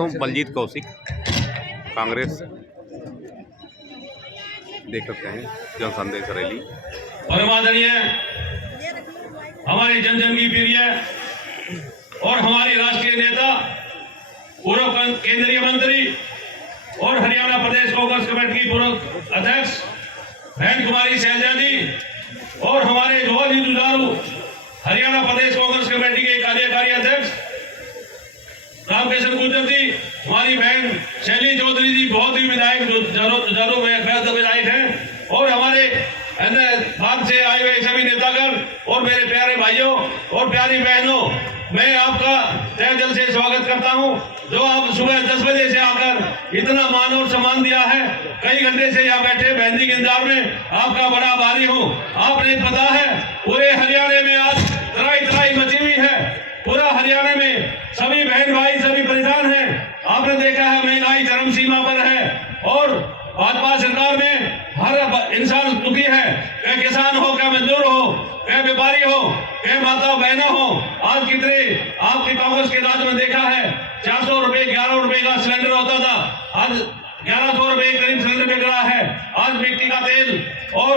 दोस्तों, बलजीत कौशिक कांग्रेस देख सकते हैं जन संदेश रैली। और आदरणीय हमारे जन जन की प्रिय और हमारे राष्ट्रीय नेता, पूर्व केंद्रीय मंत्री और हरियाणा प्रदेश कांग्रेस कमेटी की पूर्व अध्यक्ष बहन कुमारी शैलजा जी और हमारे बहुत ही जुझारू हरियाणा प्रदेश कांग्रेस कमेटी के कार्यकारी अध्यक्ष रामकिशन गुर्जर जी, हमारी बहन शैली चौधरी जी, बहुत ही विधायक जुझारू विधायक हैं, और हमारे अन्य भाग से आए हुए सभी नेतागण और मेरे प्यारे भाइयों और प्यारी बहनों, मैं आपका तहे दिल से स्वागत करता हूं। जो आप सुबह 10 बजे से आकर इतना मान और सम्मान दिया है, कई घंटे से यहाँ बैठे बहन जी के इंतजार में, आपका बड़ा आभारी हूँ। आपने पता है पूरे हरियाणा में आज तराई मची हुई है, पूरा हरियाणा में सभी बहन भाई सभी परेशान हैं। आपने देखा है महंगाई चरम सीमा पर है और भाजपा सरकार में हर इंसान दुखी है, चाहे किसान हो, क्या मजदूर हो, क्या व्यापारी हो, क्या माता बहनों हो। आज कितने आपकी कांग्रेस के राज में देखा है 400 रुपए 11 रुपए का सिलेंडर होता था, आज 1100 रुपए करीब सिलेंडर बिक रहा है। आज मिट्टी का तेल और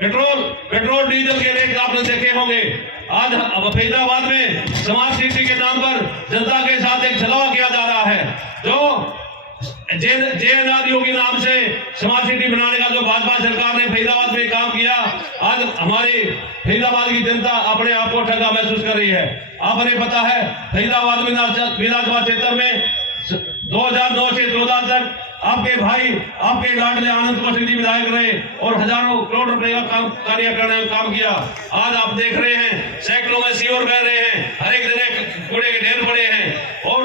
पेट्रोल डीजल के रेट आपने देखे होंगे। आज फैजाबाद में स्मार्ट सिटी के नाम पर जनता के साथ एक छलावा किया जा रहा है, जो जेएनआरयू के नाम से स्मार्ट सिटी बनाने का जो भाजपा सरकार ने फैजाबाद में काम किया, आज हमारी फैजाबाद की जनता अपने आप को ठगा महसूस कर रही है। आपने पता है फैजाबाद विधानसभा क्षेत्र में 2009 से 14 तक आपके भाई आपके लाडले आनंद कौशिक जी विधायक रहे और हजारों करोड़ रुपए का कार्य करने का काम किया। आज आप देख रहे हैं सैकड़ों में सीवर बह रहे हैं, हर एक जगह कूड़े के ढेर पड़े हैं और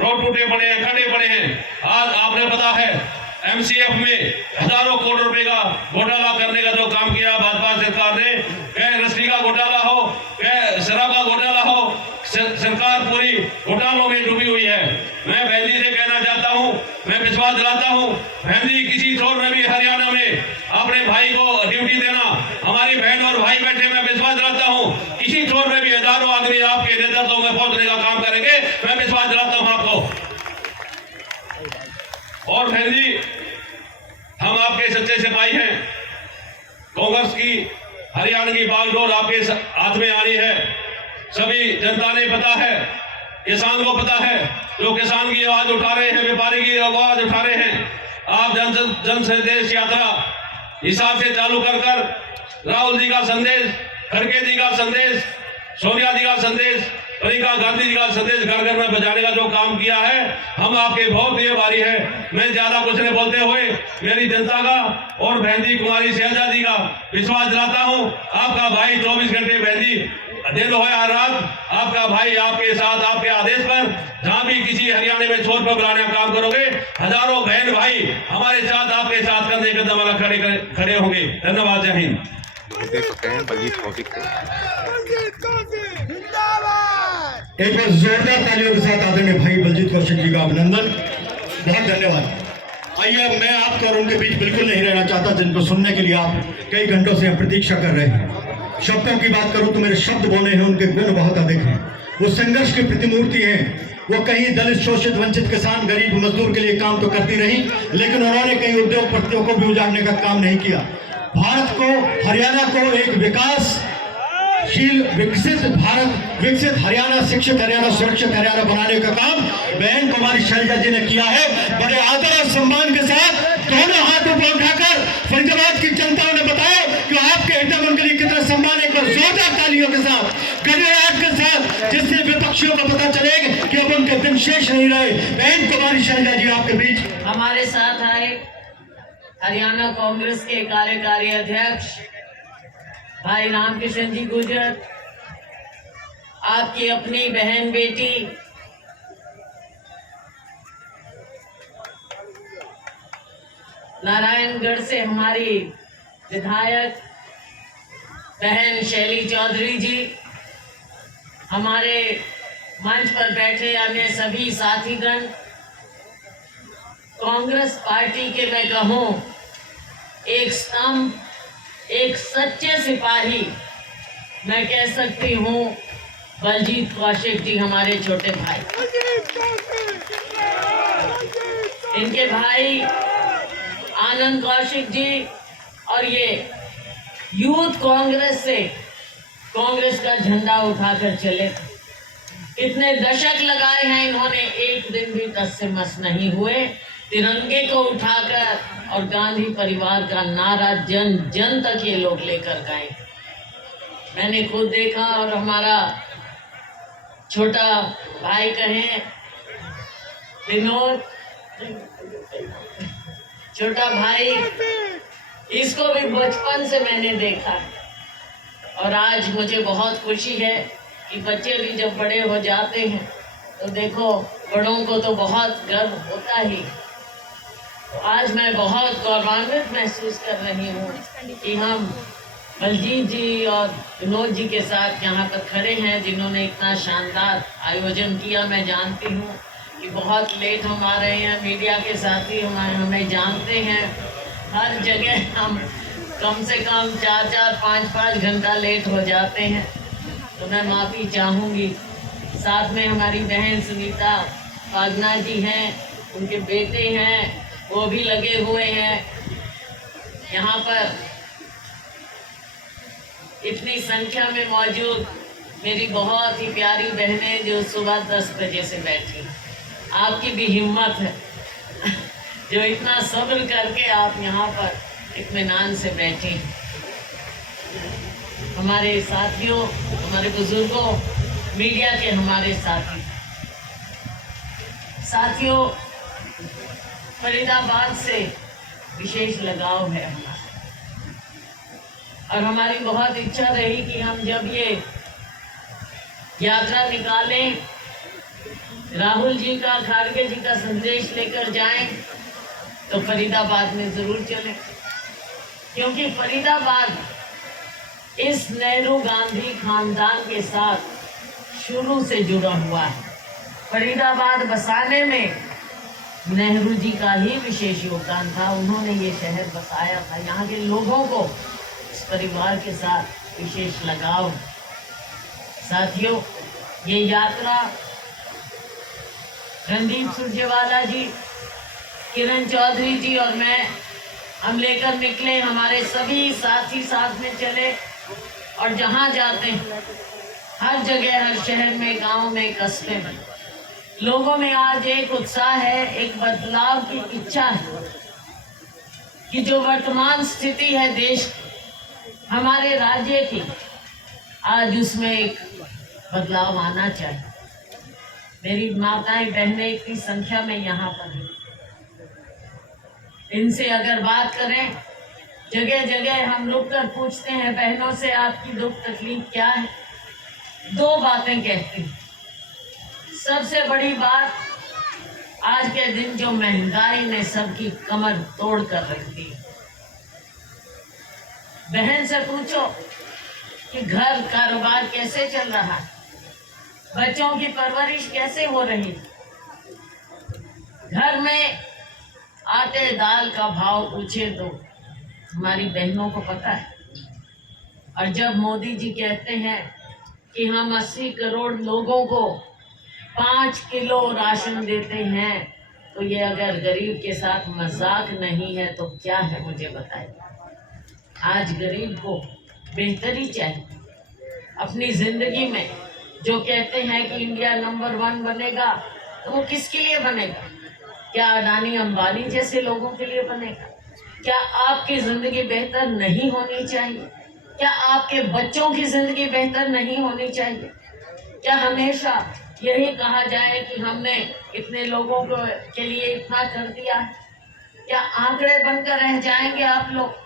रोड टूटे पड़े हैं, खड्डे पड़े हैं। आज आपने पता है एमसीएफ में हजारों करोड़ रुपए का घोटाला करने का जो काम किया भाजपा सरकार ने, चाहे रस्सी का घोटाला हो, चाहे शराब का घोटाला हो, सरकार पूरी घोटालों में डूबी हुई है। मैं बहन जी से कहना चाहता हूं, मैं विश्वास दिलाता हूं, बहन जी किसी छोर में भी हरियाणा में अपने भाई को ड्यूटी देना, हमारी बहन और भाई बैठे, मैं विश्वास दिलाता हूं किसी छोर में भी हजारों आदमी आपके नेतृत्व में पहुंचने का काम करेंगे, मैं विश्वास दिलाता हूं आपको। और बहन जी, हम आपके सच्चे सिपाही हैं। कांग्रेस की हरियाणा की बागडोर आपके हाथ में आनी है। सभी जनता ने पता है, किसान को पता है, जो किसान की आवाज उठा रहे हैं, व्यापारी की आवाज उठा रहे हैं। आप जन संदेश यात्रा हिसाब से चालू कर राहुल जी का संदेश, खड़गे जी का संदेश, सोनिया जी का संदेश, प्रियंका गांधी जी का संदेश घर घर में बजाने का जो काम किया है, हम आपके बहुत ही आभारी है। मैं ज्यादा कुछ नहीं बोलते हुए मेरी जनता का और बहन जी कुमारी शैलजा जी का विश्वास दिलाता हूं, आपका भाई 24 घंटे बहन जी दिन हो या रात, आपका भाई आपके साथ, आपके आदेश पर जहां भी किसी हरियाणा में छोर पर बुलाने का काम करोगे, हजारों बहन भाई हमारे साथ आपके साथ कंधे से कंधा खड़े होंगे। धन्यवाद, जय हिंद। देख सकते हैं बलजीत कौशिक को। एक बार जोरदार तालियों के साथ आदरणीय भाई बलजीत कौशिक जी का अभिनंदन, बहुत धन्यवाद। आइए, मैं आपको और उनके बीच बिल्कुल नहीं रहना चाहता, जिनको सुनने के लिए आप कई घंटों से प्रतीक्षा कर रहे हैं। शब्दों की बात करूं तो मेरे शब्द बोले हैं, उनके गुण बहुत अधिक हैं। वो संघर्ष की प्रतिमूर्ति हैं। वो कहीं दलित, शोषित, वंचित, किसान, गरीब, मजदूर के लिए काम तो करती रही, लेकिन उन्होंने कहीं उद्योगपतियों को भी उजाड़ने का काम नहीं किया। भारत को, हरियाणा को एक विकासशील, विकसित हरियाणा, शिक्षित हरियाणा, सुरक्षित हरियाणा बनाने का काम बहन कुमारी शैलजा जी ने किया है। बड़े आदर और सम्मान के साथ दोनों हाथों को उठाकर फरीदाबाद की जनता ने बताया कि आपके हृदय के लिए कितना सम्मान है। जोरदार तालियों के साथ, गणराज्य के साथ, जिससे विपक्षियों को पता चलेगा कि अब उनके दिन शेष नहीं रहे। बहन कुमारी शैलजा जी आपके बीच हमारे साथ आए हरियाणा कांग्रेस के कार्यकारी अध्यक्ष भाई रामकिशन जी गुर्जर, आपकी अपनी बहन बेटी नारायणगढ़ से हमारी विधायक बहन शैली चौधरी जी, हमारे मंच पर बैठे अन्य सभी साथीगण, कांग्रेस पार्टी के मैं कहूं एक स्तंभ, एक सच्चे सिपाही मैं कह सकती हूं बलजीत कौशिक जी, हमारे छोटे भाई। इनके भाई आनंद कौशिक जी और ये यूथ कांग्रेस से कांग्रेस का झंडा उठाकर चले थे। इतने दशक लगाए हैं इन्होंने, एक दिन भी तस से मस नहीं हुए। तिरंगे को उठाकर और गांधी परिवार का नारा जन जन तक ये लोग लेकर गए। मैंने खुद देखा और हमारा छोटा भाई कहें विनोद, छोटा भाई, इसको भी बचपन से मैंने देखा और आज मुझे बहुत खुशी है कि बच्चे भी जब बड़े हो जाते हैं तो देखो बड़ों को तो बहुत गर्व होता ही। तो आज मैं बहुत गौरवान्वित महसूस कर रही हूँ कि हम बलजीत जी और विनोद जी के साथ यहाँ पर खड़े हैं, जिन्होंने इतना शानदार आयोजन किया। मैं जानती हूँ कि बहुत लेट हम आ रहे हैं, मीडिया के साथी हमें जानते हैं, हर जगह हम कम से कम 4-4, 5-5 घंटा लेट हो जाते हैं, तो मैं माफ़ी चाहूँगी। साथ में हमारी बहन सुनीता पागना जी हैं, उनके बेटे हैं, वो भी लगे हुए हैं। यहाँ पर इतनी संख्या में मौजूद मेरी बहुत ही प्यारी बहनें जो सुबह 10 बजे से बैठी, आपकी भी हिम्मत है जो इतना सब्र करके आप यहाँ पर इत्मीनान से बैठे। हमारे साथियों, हमारे बुजुर्गों, मीडिया के हमारे साथियों, फरीदाबाद से विशेष लगाव है हमारा और हमारी बहुत इच्छा रही कि हम जब ये यात्रा निकालें, राहुल जी का, खाड़गे जी का संदेश लेकर जाएं, तो फरीदाबाद में जरूर चलें, क्योंकि फरीदाबाद इस नेहरू गांधी खानदान के साथ शुरू से जुड़ा हुआ है। फरीदाबाद बसाने में नेहरू जी का ही विशेष योगदान था। उन्होंने ये शहर बसाया था। यहाँ के लोगों को इस परिवार के साथ विशेष लगाव। साथियों, ये यात्रा रणदीप सुरजेवाला जी, किरण चौधरी जी और मैं, हम लेकर निकले। हमारे सभी साथी साथ में चले और जहाँ जाते हैं हर जगह, हर शहर में, गांव में, कस्बे में लोगों में आज एक उत्साह है, एक बदलाव की इच्छा है कि जो वर्तमान स्थिति है देश, हमारे राज्य की, आज उसमें एक बदलाव आना चाहिए। मेरी माताएं बहनें इतनी संख्या में यहाँ पर हैं, इनसे अगर बात करें, जगह जगह हम रुक कर पूछते हैं बहनों से आपकी दुख तकलीफ क्या है, 2 बातें कहती हैं। सबसे बड़ी बात, आज के दिन जो महंगाई ने सबकी कमर तोड़ कर रख दी। बहन से पूछो कि घर कारोबार कैसे चल रहा है, बच्चों की परवरिश कैसे हो रही, घर में आटे दाल का भाव पूछे तो हमारी बहनों को पता है। और जब मोदी जी कहते हैं कि हम 80 करोड़ लोगों को 5 किलो राशन देते हैं, तो ये अगर गरीब के साथ मजाक नहीं है तो क्या है, मुझे बताइए। आज गरीब को बेहतरी चाहिए अपनी जिंदगी में। जो कहते हैं कि इंडिया नंबर 1 बनेगा, तो वो किसके लिए बनेगा? क्या अडानी अंबानी जैसे लोगों के लिए बनेगा? क्या आपकी जिंदगी बेहतर नहीं होनी चाहिए? क्या आपके बच्चों की जिंदगी बेहतर नहीं होनी चाहिए? क्या हमेशा यही कहा जाए कि हमने इतने लोगों के लिए इतना कर दिया है? क्या आंकड़े बनकर रह जाएंगे आप लोग?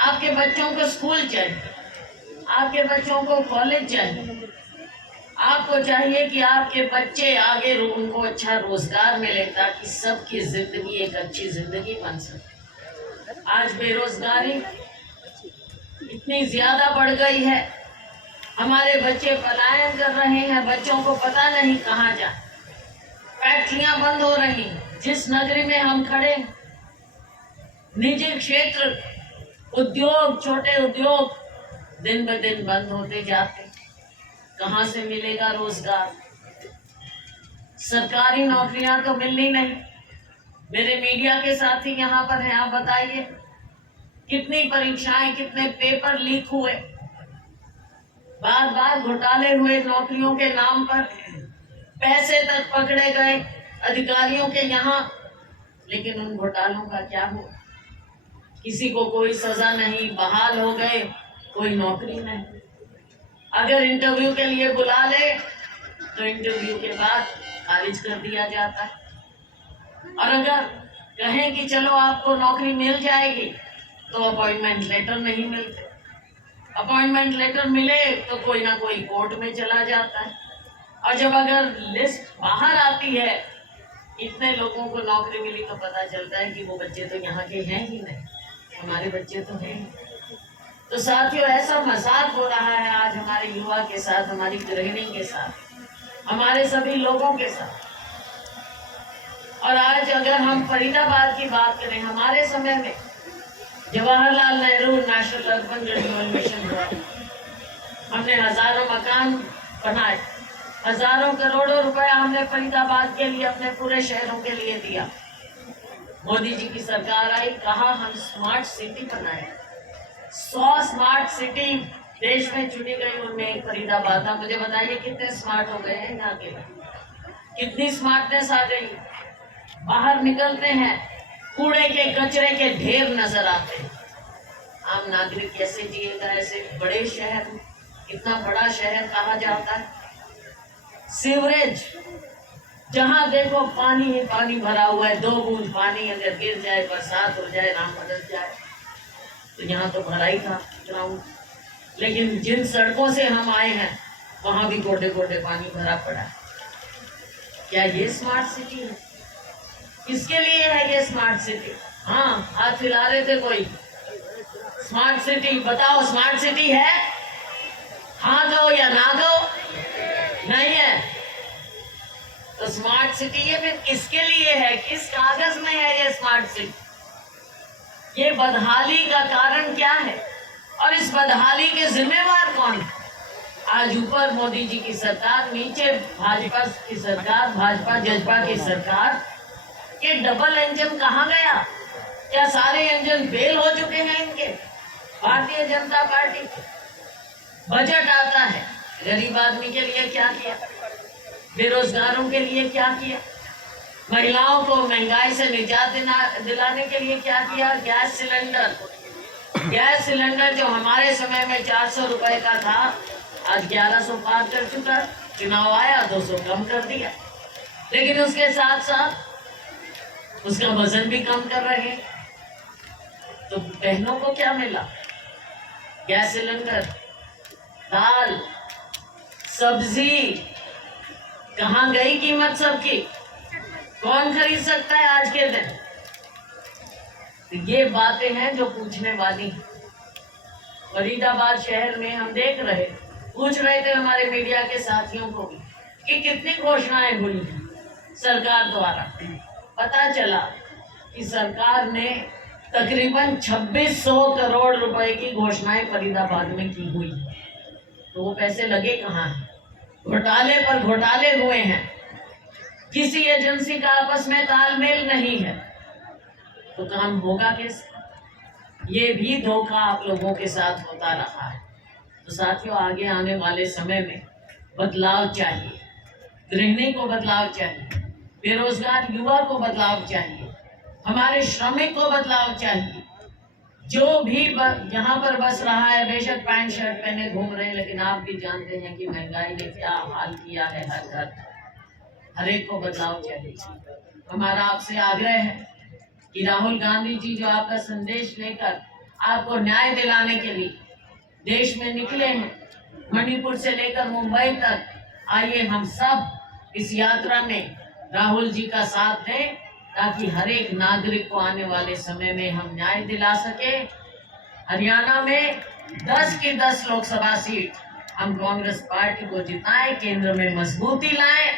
आपके बच्चों को स्कूल चाहिए, आपके बच्चों को कॉलेज चाहिए, आपको चाहिए कि आपके बच्चे आगे उनको अच्छा रोजगार मिले ताकि सबकी जिंदगी एक अच्छी जिंदगी बन सके। आज बेरोजगारी इतनी ज्यादा बढ़ गई है, हमारे बच्चे पलायन कर रहे हैं, बच्चों को पता नहीं कहाँ जाए, फैक्ट्रियां बंद हो रही। जिस नगरी में हम खड़े, निजी क्षेत्र, उद्योग, छोटे उद्योग दिन ब दिन बंद होते जाते, कहाँ से मिलेगा रोजगार? सरकारी नौकरियां तो मिलनी नहीं, मेरे मीडिया के साथी यहाँ पर हैं, आप बताइए कितनी परीक्षाएं, कितने पेपर लीक हुए, बार बार घोटाले हुए नौकरियों के नाम पर, पैसे तक पकड़े गए अधिकारियों के यहाँ, लेकिन उन घोटालों का क्या हुआ? किसी को कोई सजा नहीं, बहाल हो गए, कोई नौकरी नहीं। अगर इंटरव्यू के लिए बुला ले तो इंटरव्यू के बाद खारिज कर दिया जाता है, और अगर कहें कि चलो आपको नौकरी मिल जाएगी तो अपॉइंटमेंट लेटर नहीं मिलते, अपॉइंटमेंट लेटर मिले तो कोई ना कोई कोर्ट में चला जाता है, और जब अगर लिस्ट बाहर आती है इतने लोगों को नौकरी मिली तो पता चलता है कि वो बच्चे तो यहाँ के हैं ही नहीं, हमारे बच्चे तो हैं ही। तो साथियों, ऐसा मजाक हो रहा है आज हमारे युवा के साथ, हमारी गृहिणी के साथ, हमारे सभी लोगों के साथ। और आज अगर हम फरीदाबाद की बात करें, हमारे समय में Jawaharlal Nehru national urban renewal mission हुआ, हमने हजारों मकान बनाए, हजारों करोड़ों रुपया हमने फरीदाबाद के लिए, अपने पूरे शहरों के लिए दिया। मोदी जी की सरकार आई, कहा हम स्मार्ट सिटी बनाए, 100 स्मार्ट सिटी देश में चुनी गई, उनमें एक फरीदाबाद था। मुझे बताइए कितने स्मार्ट हो गए हैं यहाँ के, कितनी स्मार्टनेस आ गई। बाहर निकलते हैं, कूड़े के कचरे के ढेर नजर आते हैं। आम नागरिक कैसे जिएगा ऐसे बड़े शहर में? इतना बड़ा शहर कहा जाता है। सीवरेज, जहां देखो पानी ही पानी भरा हुआ है, 2 बूंद पानी अगर गिर जाए, बरसात हो जाए, राम बदल जाए, तो यहाँ तो भरा ही था ग्राउंड। लेकिन जिन सड़कों से हम आए हैं वहां भी गोटे गोटे पानी भरा पड़ा है। क्या ये स्मार्ट सिटी है? किसके लिए है ये स्मार्ट सिटी? हाँ, हाथ हिला रहे थे कोई। स्मार्ट सिटी बताओ, स्मार्ट सिटी है? हाँ गो या ना गो? नहीं है। तो स्मार्ट सिटी ये फिर किसके लिए है? किस कागज में है ये स्मार्ट सिटी? ये बदहाली का कारण क्या है और इस बदहाली के जिम्मेवार कौन? आज ऊपर मोदी जी की सरकार, नीचे भाजपा की सरकार, भाजपा जजपा की सरकार। ये डबल इंजन कहाँ गया? क्या सारे इंजन फेल हो चुके हैं इनके? भारतीय जनता पार्टी बजट आता है, गरीब आदमी के लिए क्या किया? बेरोजगारों के लिए क्या किया? महिलाओं को महंगाई से निजात दिलाने के लिए क्या किया? गैस सिलेंडर जो हमारे समय में 400 रुपए का था, आज 1100 पार कर चुका। चुनाव आया, 200 कम कर दिया, लेकिन उसके साथ साथ उसका वजन भी कम कर रहे हैं। तो बहनों को क्या मिला? गैस सिलेंडर, दाल, सब्जी, कहाँ गई कीमत सबकी? कौन खरीद सकता है आज के दिन? तो ये बातें हैं जो पूछने वाली हैं। फरीदाबाद शहर में हम देख रहे, पूछ रहे थे हमारे मीडिया के साथियों को भी कि कितनी घोषणाएं हुई सरकार द्वारा। पता चला कि सरकार ने तकरीबन 2600 करोड़ रुपए की घोषणाएं फरीदाबाद में की हुई। तो वो पैसे लगे कहाँ हैं? घोटाले पर घोटाले हुए हैं, किसी एजेंसी का आपस में तालमेल नहीं है, तो काम होगा कैसे? ये भी धोखा आप लोगों के साथ होता रहा है। तो साथियों, आगे आने वाले समय में बदलाव चाहिए, गृहिणी को बदलाव चाहिए, बेरोजगार युवा को बदलाव चाहिए, हमारे श्रमिक को बदलाव चाहिए। जो भी यहाँ पर बस रहा है, बेशक पैंट शर्ट पहने घूम रहे हैं, लेकिन आप भी जानते हैं कि महंगाई ने क्या हाल किया है। हर एक को बदलाव चाहिए। हमारा आपसे आग्रह है कि राहुल गांधी जी जो आपका संदेश लेकर आपको न्याय दिलाने के लिए देश में निकले हैं, मणिपुर से लेकर मुंबई तक, आइए हम सब इस यात्रा में राहुल जी का साथ दें, ताकि हर एक नागरिक को आने वाले समय में हम न्याय दिला सके। हरियाणा में 10 की 10 लोकसभा सीट हम कांग्रेस पार्टी को जिताएं, केंद्र में मजबूती लाएं